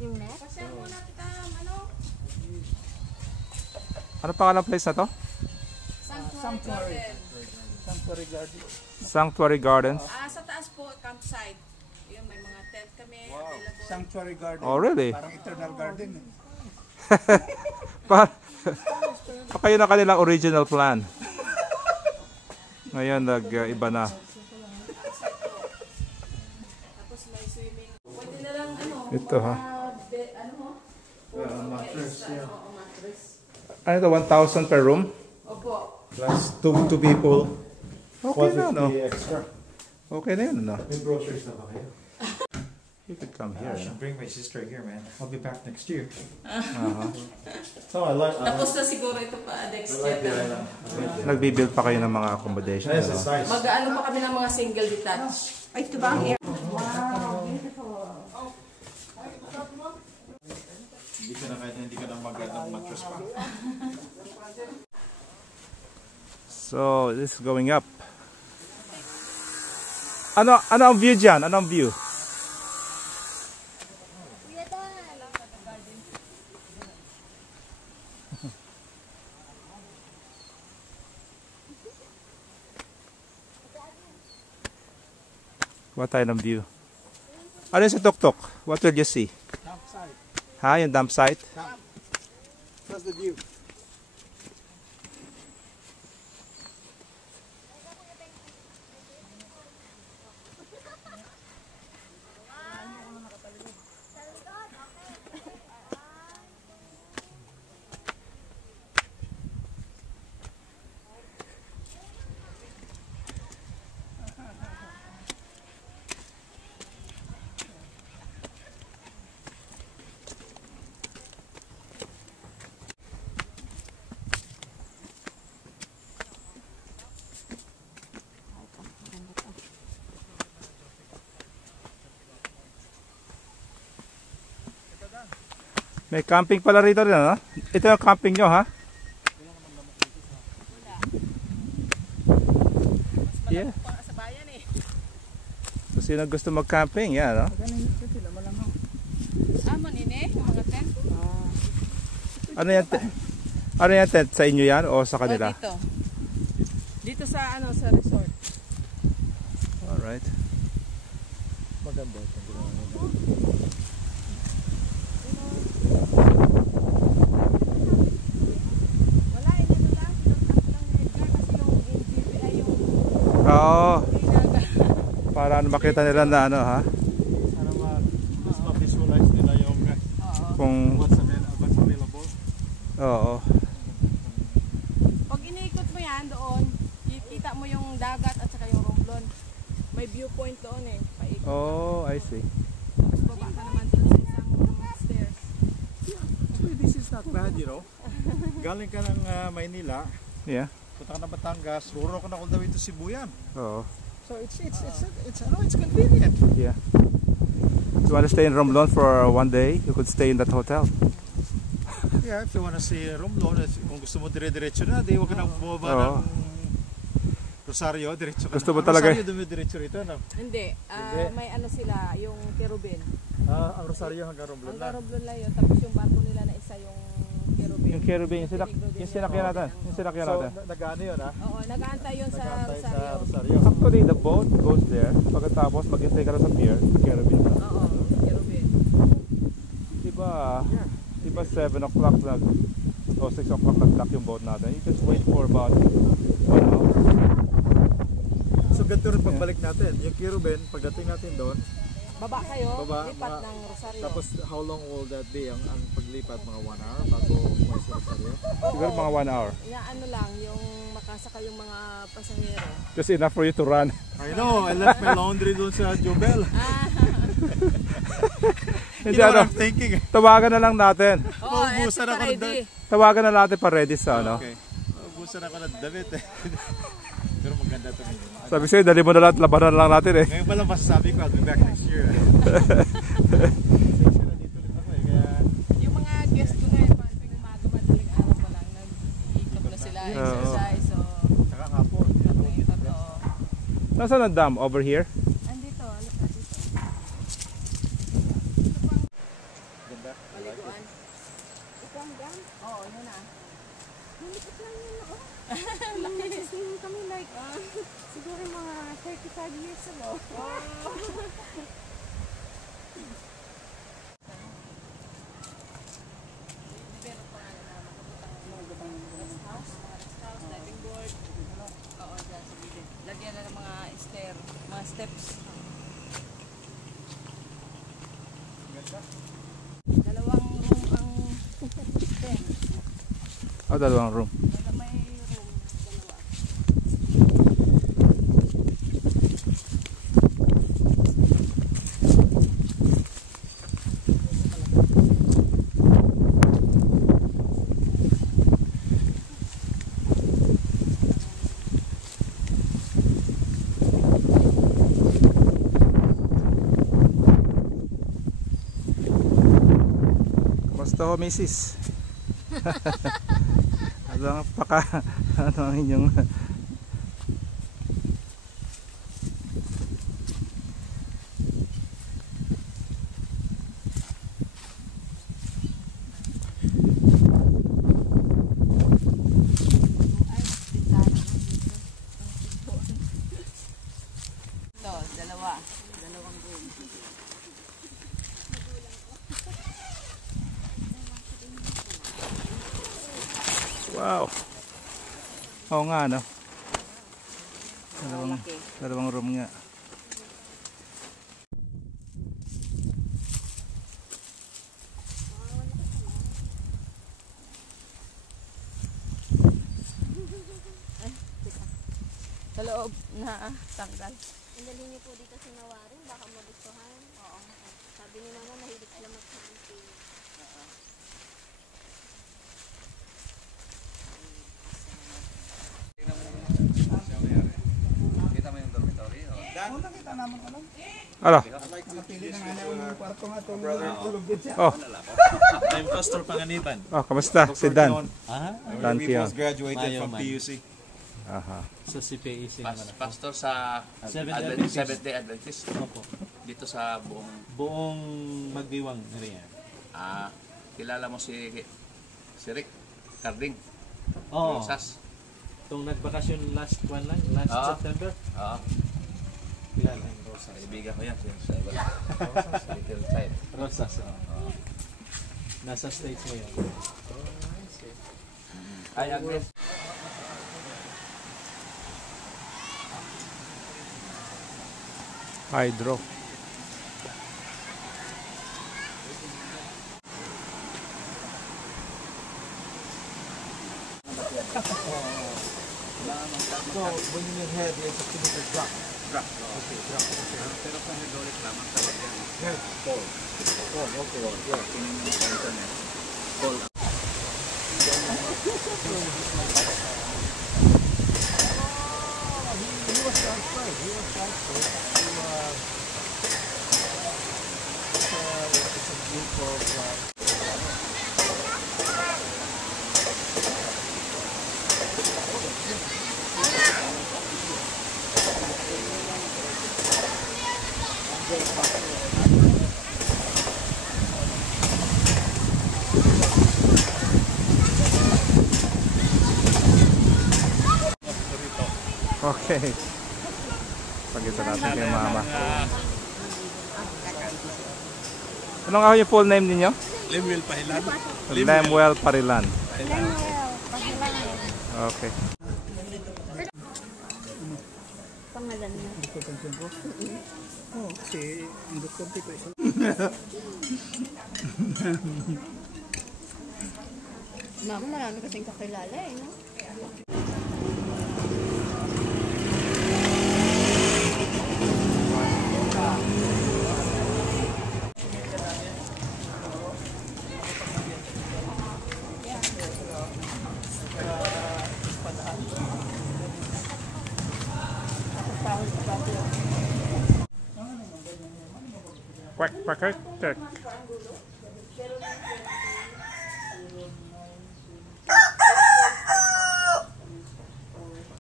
Yung net? Pasyal muna kita, ano? Ano pangalan place na to? Sanctuary Garden. Sanctuary Garden. Sanctuary Gardens. Sa taas po, campsite. Yun, may mga tent kami available. Sanctuary Garden. Oh, really? Parang Eternal Garden. Pa kayo na kanilang original plan. Ngayon nag-iba na. Tapos may swimming. Pwede na lang, ano? Ito ha. Ano mo? Mattress, yeah. Mattress. Ano ito? 1,000 per room? Opo. Plus two people. Okay na, no? Extra. Okay na yun, no? May groceries na ba kayo? You could come here. I should bring my sister here, man. I'll be back next year. Uh-huh. No, I like Tapos na siguro ito pa, Dex. Nagbibuild pa kayo ng mga accommodation. Yes, No? it's nice. Mag-ano pa kami ng mga single detached. Ay, ito ba ang air? Wow, beautiful. Hindi ka na mag-ng mattress pa. So, this is going up. Ano ang view dyan? Ano ang view? Kuha tayo ng view. Ano yung sa tuktok? What will you see? Dump site. Ha? Yung dump site? That's the view. May camping pala rito rin, no? Ito yung camping nyo, ha? Yeah. Sa bayan eh. So, sino gusto mag-camping? Yan, no? Manine, yung mga tent. Ano yan tent? Sa inyo yan o sa kanila? Dito. Dito sa sa resort. Alright. Maganda ito. Wala, ano lang. Sinuntak lang ni Edgar kasi yung NGPI yung Oo. Para makita nila na ano, ha? Para mas ma-visualize nila yung Kung... what's available. Oo. Pag iniikot mo yan doon, kikita mo yung dagat at saka yung Romblon. May viewpoint doon eh. Paikot. Oh, I see. Tapos baba ka naman doon sa isang stairs. Actually, this is not bad, you know. Galing ka ng Maynila, Yeah. punta ka na Batangas, ruro ka na all the way to Sibuyan. Oo. So it's convenient. Yeah. You want to stay in Romblon for one day? You could stay in that hotel. Yeah, if you wanna see Romblon, kung gusto mo dire-diretso na, di huwag ka nang bumaba Oo. ng Rosaryo, diretso ka Gusto na. mo talaga- Rosaryo dumidiretso rito, no? Hindi. May ano sila, yung Kerubin. Ang Rosario hanggang Romblon Ang lang. Romblon lang yun. Tapos yung barko nila na isa yung Kerubin. Yung Kerubin, yung sinakyan natin. Yung sinakyan natin. So, nag-ano yun, ha? Oo, nag-aantay yun sa Nag-aantay sa Rosario. Rosario. Actually, the boat goes there. Pagkatapos, mag-intay ka na sa pier. Kerubin ka. Oo, Kerubin. Diba 7 o'clock o 6 o'clock nag-dock yung boat natin. You just wait for about 1 hour. So, ganito rin pagbalik natin. Yung Kirubin, pagdating natin doon, Baba kayo, Baba, lipat mga- ng Rosario. tapos how long will that be? Ang paglipat, mga 1 hour bago may sa Rosario? Siguro mga 1 hour. Na ano lang, yung makasaka yung mga pasahero. Just enough for you to run. I know, I left my laundry doon sa Jobel. Hindi You know ano, what I'm thinking? tawagan na lang natin. Oo, Maubusan eto ako pa ng ready. Tawagan na natin pa ready sa ano. Okay. Ubusan ako ng damit eh. Pero maganda ito. Sabi sa'yo, dali mo na lahat, labanan na lang natin eh. Ngayon pa lang masasabi ko, I'll be back next year. Yung mga guest ko ngayon, parang umaga madaling araw pa lang, nag-iikot na sila, exercise. So, Saka hapon. totoo. Nasaan ang dam? Over here? Andito, alas na dito. paliguan. Hanggang. Oo, yun na. Malipit lang yun, no? Nag-swimming kami like, siguro mga 35 years ago. Diving board. Oo, dyan sa gilid. Lagyan na ng mga stair, mga steps. Dalawang room ang tent. Dalawang room. May room, dalawa. Kamusta ho, Mrs.? Ano ang ano ang inyong Ito, dalawang room. wow. Oo nga, no? Malaki. Dalawang room nga. Sa loob na tanggal. Ang dali niyo po dito sa Nawarin, baka magustuhan. Oo. Sabi ni Mama, mahilig sila mag-camping. Kita mo yung dormitory? Ala. Oh, I'm Pastor Panganiban. kamusta? Si Dan. Dan We Pion. both graduated from Mayo, PUC. Aha. Sa CPAC naman ako. Pastor sa Seventh Day Adventist Opo. dito sa buong Buong magdiwang area. kilala mo si Rick Carding, Oo. Rosas. Itong nagbakasyon last September. Oo, Kilala yung Rosas. kaibigan ko yan sa Little Child. Rosas. Nasa States ngayon. Ay, Agnes. Hydro. So, when you head, there's a chemical drop. Pero sa hydraulic lamang tawag yan. Okay. Okay. Pagkita natin kay Mama. Ano nga yung full name ninyo? Lemuel Pahilan. Lemuel Parilan. Okay. Pangalan niya. Oh, kasi yung doktor tipo isa. Mama, marami kasing kakilala eh, no? Quack, quack, quack, quack.